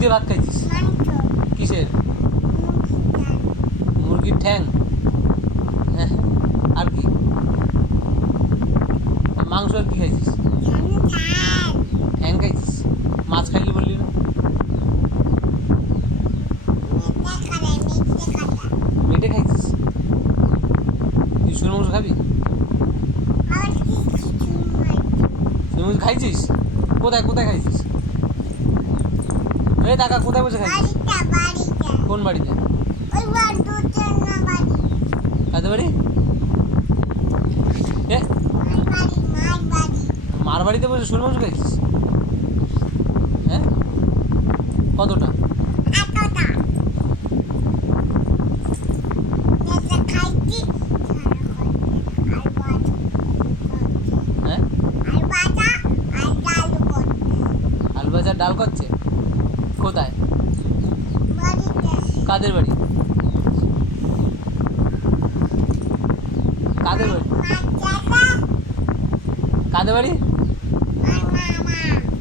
দিয়ে ভাত খাইছিস? কিসের? মুরগির ঠ্যাং। হ্যাঁ, আর কি? মাংস আর কি খাইছিস? ঠ্যাং খাইছিস? মাছ খাইলি বললি না? মেটে খাইছিস? তুই শুরু মাংস খাবি? শুরু মাংস খাইছিস? কোথায় কোথায় খাইছিস? এই টাকা কোথায় বসে খাইছিস? কোন বাড়িতে? কাদের বাড়ি? মার বাড়িতে বসে শুরু মাংস খাইছিস? হ্যাঁ, কতটা? হ্যাঁ, আলু ভাজা ডাল করছে? কোথায়? কাদের বাড়ি? কাদের বাড়ি? কাদের বাড়ি?